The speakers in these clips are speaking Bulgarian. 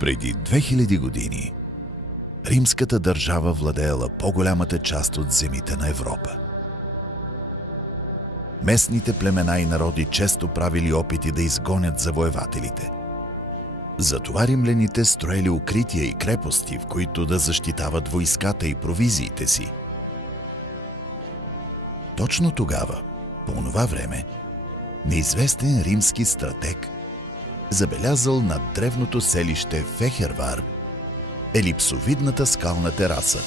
Преди 2000 години римската държава владеела по-голямата част от земите на Европа. Местните племена и народи често правили опити да изгонят завоевателите. Затова римляните строели укрития и крепости, в които да защитават войската и провизиите си. Точно тогава, по онова време, неизвестен римски стратег забелязал над древното селище Фехервар елипсовидната скална тераса,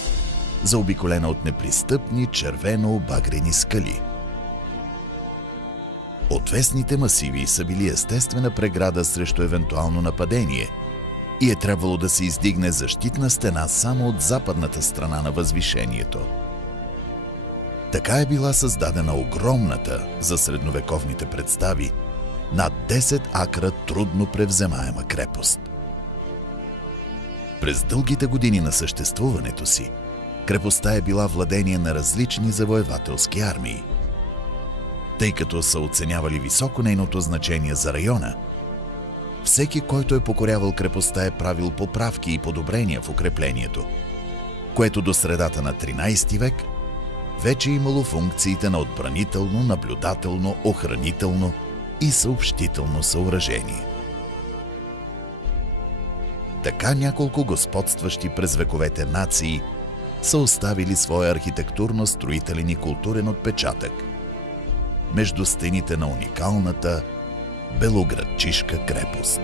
заобиколена от непристъпни червено-багрени скали. Отвесните масиви са били естествена преграда срещу евентуално нападение и е трябвало да се издигне защитна стена само от западната страна на възвишението. Така е била създадена огромната, за средновековните представи, над 10 акра трудно превземаема крепост. През дългите години на съществуването си, крепостта е била владение на различни завоевателски армии. Тъй като са оценявали високо нейното значение за района, всеки, който е покорявал крепостта, е правил поправки и подобрения в укреплението, което до средата на 13 век вече имало функциите на отбранително, наблюдателно, охранително и съобщително съоръжение. Така няколко господстващи през вековете нации са оставили своя архитектурно-строителен и културен отпечатък между стените на уникалната Белоградчишка крепост.